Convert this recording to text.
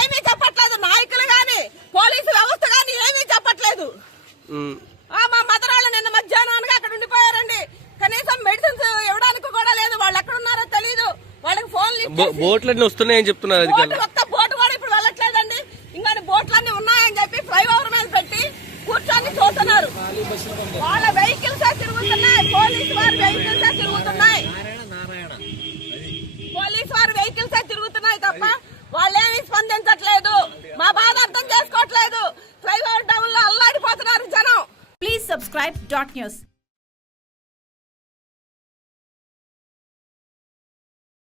ఏమీ చెప్పట్లేదు. నాయకులు గాని పోలీసు వ్యవస్థ గాని ఏమీ చెప్పట్లేదు. మా మదరాళ్ళు నిన్న మధ్యాహ్నానికి అక్కడ ఉండిపోయారండి. కనీసం మెడిసిన్స్ ఇవ్వడానికి కూడా లేదు. వాళ్ళు ఎక్కడ ఉన్నారో తెలియదు వాళ్ళకి ఫోన్లు బోట్లన్నీ వస్తున్నాయని చెప్తున్నారు కొత్త బోట్ కూడా ఇప్పుడు వెళ్ళట్లేదండి. ఇంకా బోట్లన్నీ ఉన్నాయని చెప్పి ఫ్లైఓవర్ మీద పెట్టి కూర్చొని చూస్తున్నారు. వాళ్ళ వెహికల్స్ తిరుగుతున్నాయి? పోలీసు వారి వెహికల్స్ తిరుగుతున్నాయి? పోలీసు వారి వెహికల్స్ తిరుగుతున్నాయి తప్ప subscribe dot news.